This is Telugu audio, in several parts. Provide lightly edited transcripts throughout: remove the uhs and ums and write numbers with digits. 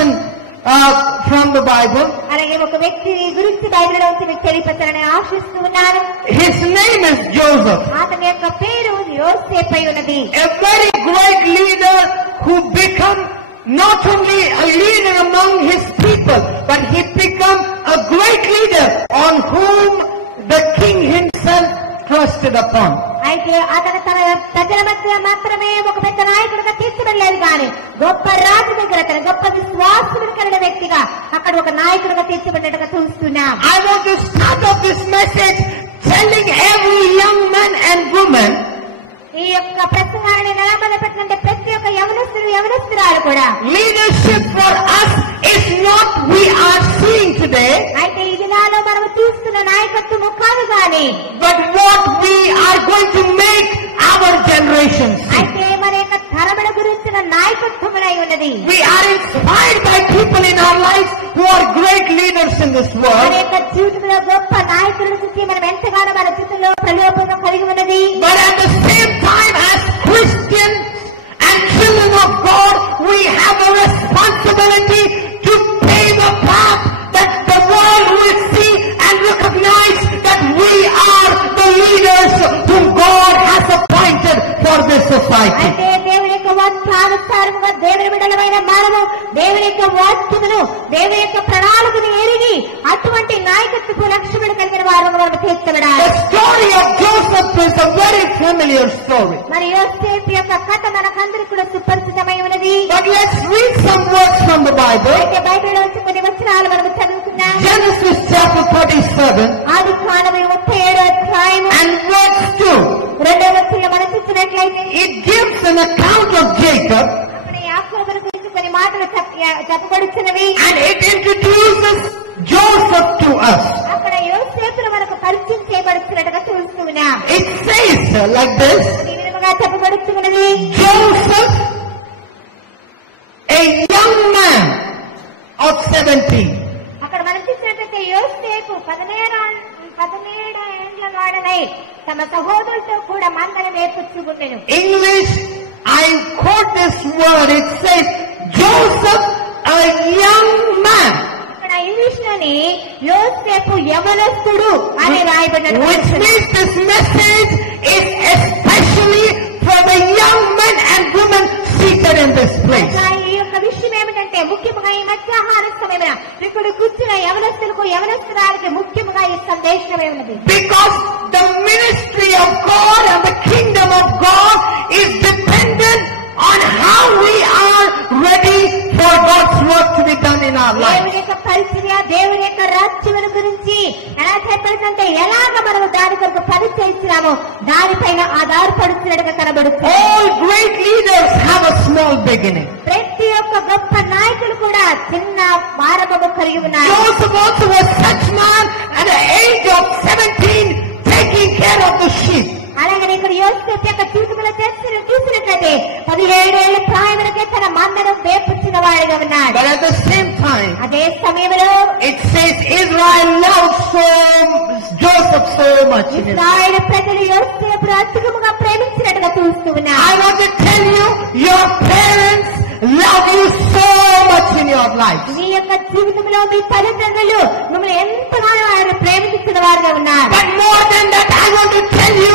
person from the Bible. అలాగే ఒక వ్యక్తి గురించి బైబిల్లో నుంచి మీకు తెలియపరచాలని ఆశిస్తూ ఉన్నాను. His name is Joseph. అతని యొక్క పేరు యోసేపు అయి ఉన్నది. A very great leader who become not only a leader among his people, but he become a great leader on whom the king himself trusted upon. అయితే అతను తన ప్రజల మధ్య మాత్రమే ఒక పెద్ద నాయకుడిగా తీర్చబడలేదు కానీ గొప్ప రాజు దగ్గర తన గొప్ప విశ్వాసుడు కలిగిన వ్యక్తిగా అక్కడ ఒక నాయకుడిగా తీర్చబడినట్టుగా చూస్తున్నాం. I want to start off this message telling every young man and woman, ఈ యొక్క ప్రసంగాన్ని ఎలా మొదలుపెట్టినంటే ప్రతి ఒక్క యవనస్తురాలు కూడా leadership for us is not we are seeing today, అయితే ఈ దినాల్లో మనం చూస్తున్న నాయకత్వము కాదు కానీ but what we are going to make our generations see. అయితే మన యొక్క తరముల గురించిన నాయకత్వమునై ఉన్నది. We are inspired by people in our lives who are great leaders in this మన world, యొక్క జీవితంలో గొప్ప నాయకుల గురించి మనం ఎంతగానో మన జీవితంలో ప్రలోభం కలిగి ఉన్నది. but at the same time as Christians and children of God, we have a responsibility to pave a path that the world will see and recognize that we are the leaders whom God has appointed for this society. అయితే దేవుని యొక్క వాక్యానుసారముగా దేవుని బిడ్డలమైన మనము దేవుని యొక్క వాక్యమును దేవుని యొక్క ప్రణాళికను ఎరిగి అటువంటి నాయకత్వపు లక్ష్యములు కలిగిన వారు మనం తీర్చబడాలి. The story of Joseph is a very familiar story. మరి యోసేపు యొక్క కథ మనకందరికీ కూడా సుపరిచితమై ఉన్నది. But let's read some words from the Bible. అయితే బైబిల్లో నుంచి కొన్ని వచనాలు మనం చదువుకున్నాం. Genesis chapter 37 ఆదికాండము 37వ అధ్యాయం and verse 2. 2వ వచనంలో మనం చూసినట్లయితే It gives an account of Jacob అక్కడ యాకోబును గురించి కొన్ని మాటలు చెప్పబడుతున్నవి. and it introduces Joseph to us. అక్కడ యోసేపును మనకు పరిచయం చేయబడుతున్నట్టుగా చూస్తున్నాం. It says like this, ఈ విధంగా చెప్పబడుతున్నది. Joseph, a young man of 17. అక్కడ మనం చూసినట్లయితే యోసేపు 17 ఏండ్ల వాడనై తమ సహోదరులతో కూడా మందను వేపుచ్చుకుండెను. English, I quote this word, it says Joseph, a young man, ఇక్కడ ఇంగ్లీష్ లోని యోసేపు యవనస్తుడు అని రాయబడినట్టు, which means this message is especially for the young men and women seated in this place. ఈ యొక్క విషయం ఏమిటంటే ముఖ్యంగా ఈ మధ్యాహ్న సమయమున ఇక్కడ కూర్చున్న యవనస్తులకు యవనస్తురాలకి ముఖ్యంగా ఈ సందేశమే ఉన్నది. Because the ministry of God and the kingdom of God is dependent on how we are ready for God's work to be done in our lives. దేవుని యొక్క పరిచర్య దేవుని యొక్క రాజ్యముల గురించి ఎలా చెప్పాలంటే ఎలాగ మనము దాని కొరకు పని చేస్తున్నామో దానిపైన ఆధారపడుతున్నట్టుగా కనబడుతుంది. All great leaders have a small beginning. ప్రతి ఒక్క గొప్ప నాయకులు కూడా చిన్న ప్రారంభము కలిగి ఉన్నారు. Joseph also was such man at the age of 17 taking care of the sheep. అలాగే ఇక్కడ యోసేపు యొక్క జీవితంలో చూసినట్లయితే 17 ఏళ్ల ప్రాయమునకే తన మందను వేపుచ్చిన వాడిగా ఉన్నాడు. But at the same time, అదే సమయంలో it says Israel loved Joseph so much. ఇశ్రాయేలు ప్రజలు యోసేపును అధికముగా ప్రేమించినట్టుగా చూస్తూ ఉన్నారు. I want to tell you, your parents love you so much in your life. మీ యొక్క జీవితంలో మీ తల్లిదండ్రులు మిమ్మల్ని ఎంతగానో ఆయన ప్రేమించిన వారుగా ఉన్నారు. But more than that, I want to tell you,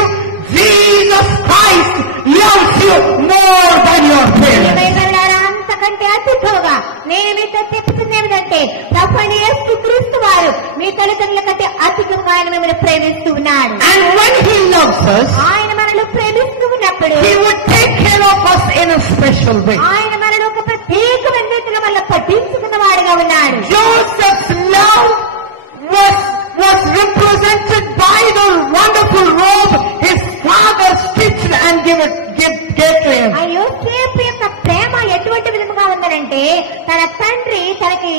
Jesus Christ loves you more than your parents. అంతకంటే అధికంగా నేను మీతో చెప్తుంది ఏమిటంటే ప్రభువైన యేసుక్రీస్తు వారు మీ తల్లిదండ్రుల కంటే అధికంగా ఆయన మిమ్మల్ని ప్రేమిస్తూ ఉన్నాడు. And when He loves us, ఆయన మనల్ని ప్రేమిస్తూ ఉన్నప్పుడు He would take care of us in a special way. ఆయన మనల్ని ఒక ప్రత్యేకమైన రీతిలో వల్ల పట్టించుకున్న వాడిగా ఉన్నాడు. Joseph's love was represented by the wonderful robe his father stitched and gave to him. ఆ యోసేపు యొక్క ప్రేమ ఎటువంటి విధముగా ఉందనంటే తన తండ్రి తనకి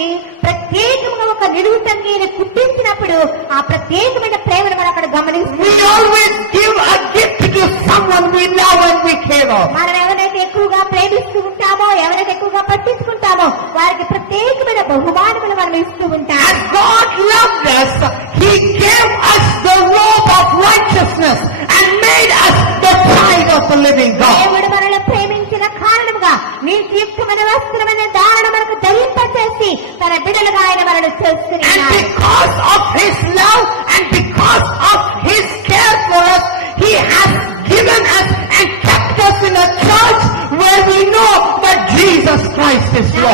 ప్రత్యేకంగా ఒక నిలువు తంగిని కుట్టించినప్పుడు ఆ ప్రత్యేకమైన ప్రేమను మనం అక్కడ గమనిస్తాం. We always give a gift to someone we love and we care of. మనం ఎవరైతే ఎక్కువగా ప్రేమిస్తూ ఉంటామో ఎవరైతే ఎక్కువగా పట్టించుకుంటామో వారికి ప్రత్యేకమైన బహుమానములు మనం ఇస్తూ ఉంటాం. As God loved us, He gave us the robe of righteousness and made us the child of the living God. దేవుడు మనల్ని ప్రేమించిన కారణముగా నీతియుక్తమైన వస్త్రమైన ధారణ మనకు ధరింపజేసి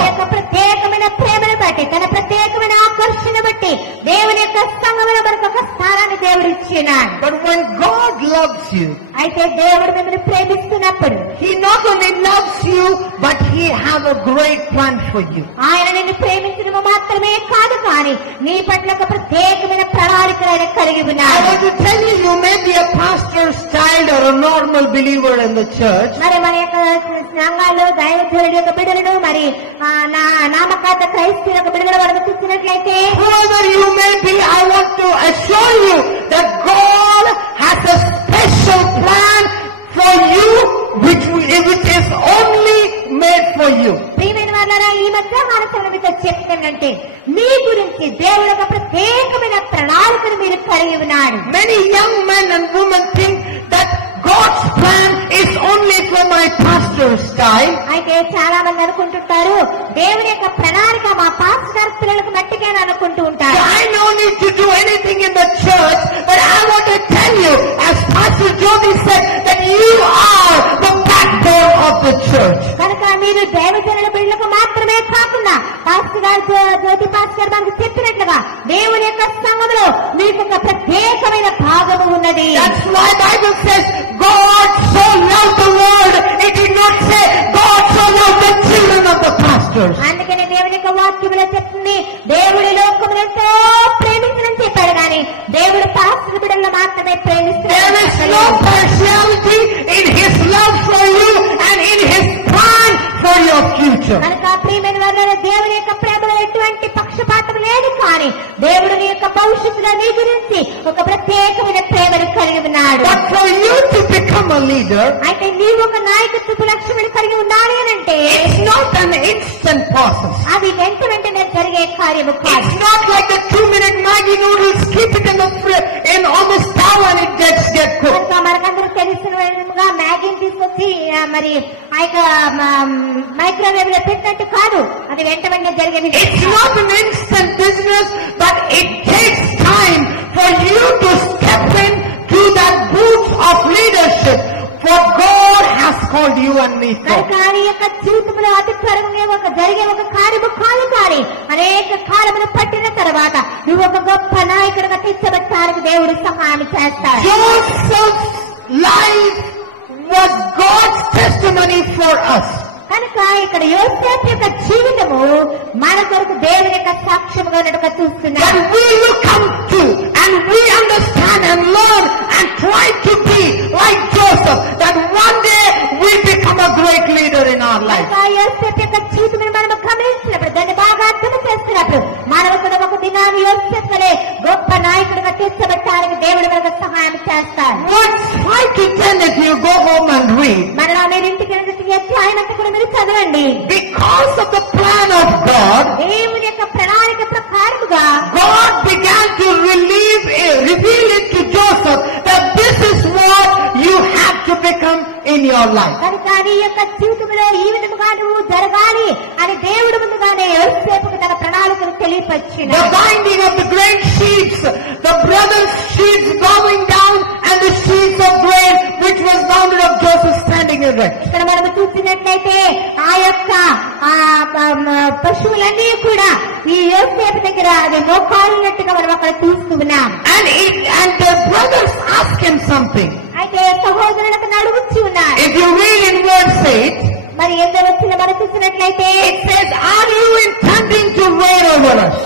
యొక్క ప్రత్యేకమైన ప్రేమను బట్టి, తన ప్రత్యేకమైన ఆకర్షణ బట్టి దేవుని యొక్క సంఘములో మనకు ఒక స్థానాన్ని దేవుడు ఇచ్చినాడు. But when God loves you, అయితే దేవుడు మిమ్మల్ని ప్రేమిస్తున్నప్పుడు He not only loves you, but He have a great plan for you. ఆయన నిన్ను ప్రేమించడం మాత్రమే కాదు, కానీ నీ పట్ల ఒక ప్రత్యేకమైన ప్రణాళిక ఆయన కలిగి I ఉన్నాడు. want to tell you, you may be a pastor's child or a normal believer in the church. మరి మన యొక్క సంఘాల్లో దైవజనుడి యొక్క బిడ్డలను, మరి నామకార్థ క్రైస్తవుల యొక్క బిడ్డలు వరకు చూసినట్లయితే, Whoever you may be, I want to assure you that God has a special plan for you, which is only made for you. ప్రియమైన వాళ్ళారా, ఈ మధ్యాహ్న సమయం మీతో చెప్తానంటే, మీ గురించి దేవుడు ఒక ప్రత్యేకమైన ప్రణాళికను మీరు కలిగి ఉన్నాడు. Many young men and women think that God's plan is only for my pastor's time. అయితే చాలా మంది అనుకుంటుంటారు, దేవుని యొక్క ప్రణాళిక మా పాస్టర్ పిల్లలకు మట్టిగా అనుకుంటూ ఉంటారు. I no need to do anything in the church, but I want to tell you, as Pastor Jyoti said, that you are the backbone of the church. కనుక మీరు దైవజనుల బిడ్డలకు మాత్రమే కాకుండా, పాస్టర్ గారు జ్యోతి పాస్టర్ మనకు చెప్పినట్లుగా దేవుని యొక్క సంఘములో మీకు ఒక ప్రత్యేకమైన భాగము ఉన్నది. That's why Bible says God so loved the world. It did not say God so loved the children of the pastors. అందుకని దేవుని యొక్క వాక్యములో చెప్తుంది, దేవుడి లోకమును ఎంతో ప్రేమించని చెప్పాడు, కానీ దేవుడు పాస్టర్ బిడ్డలను మాత్రమే There is ప్రేమిస్తున్నాడు. no partiality in His love for you and in His plan for your future. కనుక ప్రియమైన వారు, దేవుని యొక్క ప్రేమలో ఎటువంటి పక్షపాతం లేదు, కానీ దేవుడు నీ యొక్క భవిష్యత్తులో నీ గురించి ఒక ప్రత్యేకమైన ప్రేమను కలిగి ఉన్నాడు. But for you to become a leader, అయితే నీవు ఒక నాయకత్వపు లక్ష్యాన్ని కలిగి ఉండాలి అని అంటే, it's not an instant process. అది వెంటనే జరిగే కార్యము కాదు. It's not like the 2-minute Maggi noodles, keep it in on the stove and it get cooked. కనుక మనకందరూ తెలిసిన విధంగా మ్యాగీని తీసుకొచ్చి మరి ఆ యొక్క మైక్రోవేవ్ లో పెట్టినట్టు కాదు, అది వెంటనే జరిగే విషయం. It's not an instant business, but it takes time for you to step in to that booth of leadership for God has called you and me for. కనుక ఈ యొక్క జీవితంలో అతి త్వరగా జరిగే ఒక కార్యము కాదు, కానీ అనేక కాలమును పట్టిన తర్వాత నువ్వు ఒక గొప్ప నాయకుడిగా తీర్చబడటానికి దేవుడు సహాయం చేస్తాడు. Joseph's life was God's testimony for us. కనుక ఇక్కడ యోసేపు యొక్క జీవితము మన కొరకు దేవుని యొక్క సాక్ష్యముగా ఉన్నట్టుగా చూస్తున్నాం. When we look up to and we understand and learn and try to be like Joseph, that one day we become a great leader in our life. కనుక యోసేపు యొక్క జీవితం మనం గమనించినప్పుడు, దాన్ని బాగా అర్థం చేసుకున్నప్పుడు, మనం కూడా ఒక దినాన్ని యోసేపులే గొప్ప నాయకుడిగా తీర్చబడటానికి దేవుడు మనకు సహాయం చేస్తాడు. Verse 5 to 10 if you go home and read. మరలా మీరు ఇంటికి అధ్యాయమంతా కూడా మీరు చదవండి. Because of the plan of God, దేవుని యొక్క ప్రణాళిక ప్రకారముగా God began to reveal it to Joseph that this is what you have to become in your life. కనుక నీ యొక్క జీవితంలో ఈ విధముగా నువ్వు జరగాలి అని దేవుడు ముందుగానే యోసేపుకు తన ప్రణాళికను తెలియపరిచినాడు. The binding of the grain sheaves, the brothers' sheaves bowing down, and the sheaves of grain which was bounded of Joseph standing erect. ఇక్కడ మనం చూసినట్లయితే ఆ యొక్క పశువులన్నీ కూడా ఈ యోసేపు దగ్గర అది మోకాలినట్టుగా మనం అక్కడ చూస్తూ ఉన్నాం. And the brothers ask him something. అయితే సహోదరులకు నడువుచ్చి ఉన్నారు. If you read in verse 8, మరి ఎంత వచ్చిన మనం చూసినట్లయితే it says, are you intending to reign over us?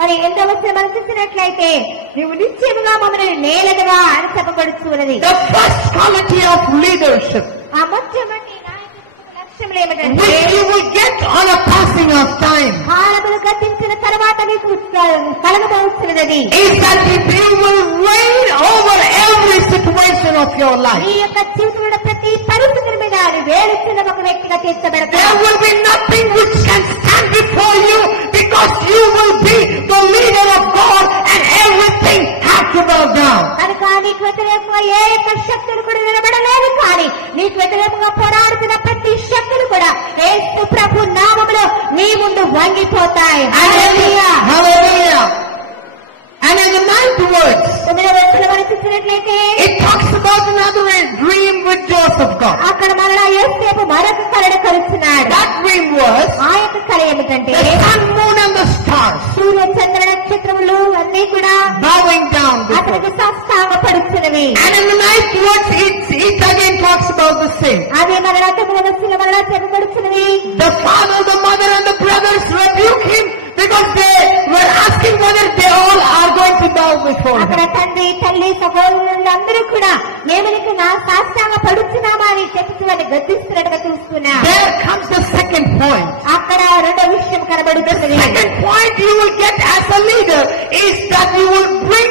మరి ఎంత వచ్చిన మనం చూసినట్లయితే నువ్వు నిశ్చయముగా మమ్మల్ని నేలగా అని చెప్పబడుతున్నది. The first quality of leadership, ఆ మొట్టమొదటి నాయకత్వ లక్ష్యం ఏమిటంటే, which you will get on a passing of time, కాలములు గతించిన తర్వాత నీకు కలగబోతున్నది, is that if you will reign over every situation of your life, నీ యొక్క జీవితంలో ప్రతి పరిస్థితుల మీద వేడుతున్న ఒక వ్యక్తిగా తీర్చబడతావు. there will be nothing which can stand before you, because you will be the leader of God and everything has to bow down. కనుక నీకు వ్యతిరేకంగా ఏ యొక్క శక్తులు కూడా నిలబడలేదు, కానీ నీకు వ్యతిరేకంగా పోరాడుతున్న ప్రతి శక్తులు కూడా యేసు ప్రభు నామములో నీ ముందు వంగిపోతాయి. Hallelujah. Hallelujah. And in the 9th verse, 9వ వచనంలో మనం చూసినట్లయితే it talks about another dream which Joseph got. అక్కడ మరలా యోసేపు మరొక కలను కలుస్తున్నాడు. That dream was ఆ యొక్క కల ఏమిటంటే the sun, moon and the stars సూర్య చంద్ర నక్షత్రములు అన్ని కూడా bowing down before. అతనికి సాష్టాంగపడుచున్నవి. And in the 9th verse, it again talks about the same. అదే మరలా 9వ వచనంలో మరలా చెప్పబడుచున్నవి. The father, the mother and the brothers rebuke him because they were asking whether they all are going to bow before అక్కడ him. తండ్రి తల్లి సహోదరులు అందరూ కూడా ఏమనికి నా సాష్టాంగ పడుచున్నామా అని చెప్పి వారిని గద్దిస్తున్నట్టుగా చూస్తున్నా. There comes the second point. అక్కడ రెండో విషయం కనబడుతున్నది. Second point you will get as a leader is that you will bring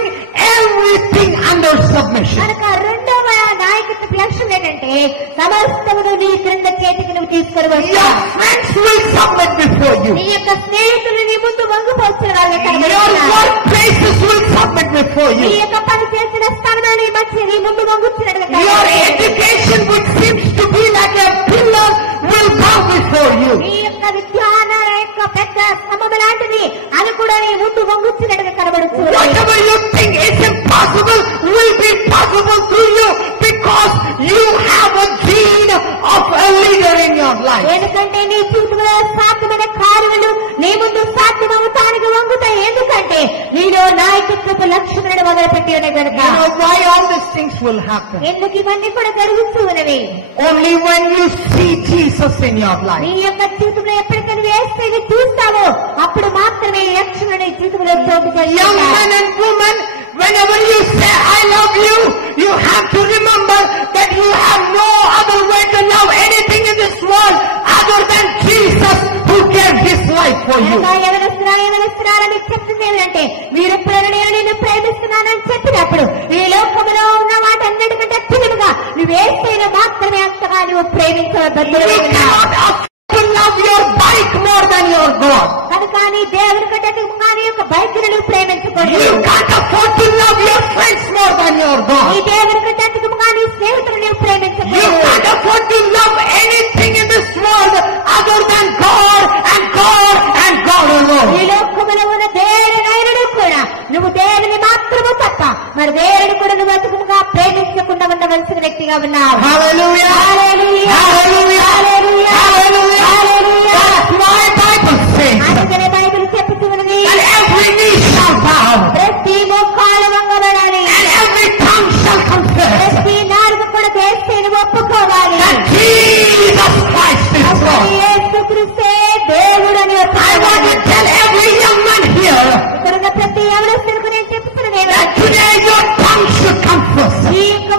everything under submission. కనుక రెండవ నాయకత్వ లక్ష్యం ఏంటంటే సమస్తమును నీ క్రింద చేతికి నువ్వు తీసుకొని Your వస్తావు. friends will submit before you. నీ యొక్క స్నేహితులు నీ ముందు వంగిపోతున్న వాళ్ళని Your కనబడుతున్నారు. workplaces will submit before నీ you. యొక్క పని చేసిన స్థానంలో నీ మధ్య నీ ముందు వంగుతున్నట్టుగా Your కనబడుతుంది. education, which seems to be like a pillar, will bow before you. నీ యొక్క విజ్ఞాన యొక్క పెద్ద స్తంభం లాంటిది అది కూడా నీ ముందు వంగుతున్నట్టుగా కనబడుతుంది. Whatever you think is impossible will be possible through you because you have a gene of a leader in your life. ఎందుకంటే నీ జీవితంలో సాధ్యమైన కార్యములు నీ ముందు సాధ్యమవుతానికి వంగుతాయి. ఎందుకంటే నీలో నాయకత్వపు లక్షణాలను మొదలుపెట్టి ఉన్నాయి కనుక. You know why all these things will happen? ఎందుకు ఇవన్నీ కూడా జరుగుతూ ఉన్నవి? Only when you see Jesus in your life. నీ యొక్క జీవితంలో ఎప్పటికీ నువ్వు ఏసయ్యని చూస్తావో అప్పుడు మాత్రమే ఈ లక్షణాలు నీ జీవితంలో చోటు Young చేసుకుంటాయి. man and woman, whenever you say I love you, you have to remember that you have no other way to love anything in this world other than Jesus who gave his life for you. కనుక ఎవరిస్తున్నారని చెప్తుంది ఏమిటంటే మీరు ఎప్పుడైనా నేను నిన్ను ప్రేమిస్తున్నానని చెప్పినప్పుడు ఈ లోకంలో ఉన్న వాటన్నిటికంటే అత్యున్నతంగా నువ్వు ఏసయ్యని మాత్రమే అంతగా నువ్వు You ప్రేమించబడ్డావు. cannot afford to love your bike more than your God. కనుక నీ దేవుని కంటే అధికంగా నీ యొక్క బైక్ను నువ్వు ప్రేమించుకోండి. You can't afford to love your friends more than your నీ God. దేవుని కంటే అధికంగా నీ స్నేహితులు నువ్వు You ప్రేమించుకోండి. can't afford to love anything in this world other than God and God and God ఈ alone. లోకములో ఉన్న దేనినైనా కూడా నువ్వు దేవుని మాత్రము తప్ప మరి దేవుని కూడా నువ్వు అధికంగా ప్రేమించకుండా ఉండవలసిన వ్యక్తిగా ఉన్నావు. Hallelujah. Hallelujah. Hallelujah. Hallelujah. Hallelujah. Hallelujah. That's why Bible says అందుకనే Bible చెప్పుతున్నది that every knee shall bow ప్రతి మోకాలు వంగబడాలి, and every tongue shall confess ప్రతి నాలుక కూడా దేశాన్ని ఒప్పుకోవాలి. that Jesus Christ is Lord. యేసుక్రీస్తే దేవుడు అని I want to tell every young man here ఇక్కడున్న ప్రతి యవనస్తులకు నేను చెప్తున్నది that today your tongue should confess, ఈ యొక్క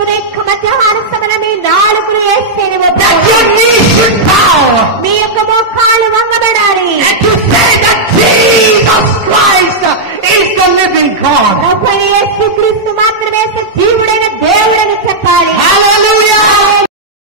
మధ్యాహ్న సమయంలో మీ నాలుకలు యేసుని that ఒప్పుకోవాలి. your knees should bow, మీ యొక్క మోకాలు వంగబడాలి. and to say that Jesus Christ is the living God. ప్రభువైన యేసుక్రీస్తు మాత్రమే జీవుడైన దేవుడని చెప్పాలి. Hallelujah.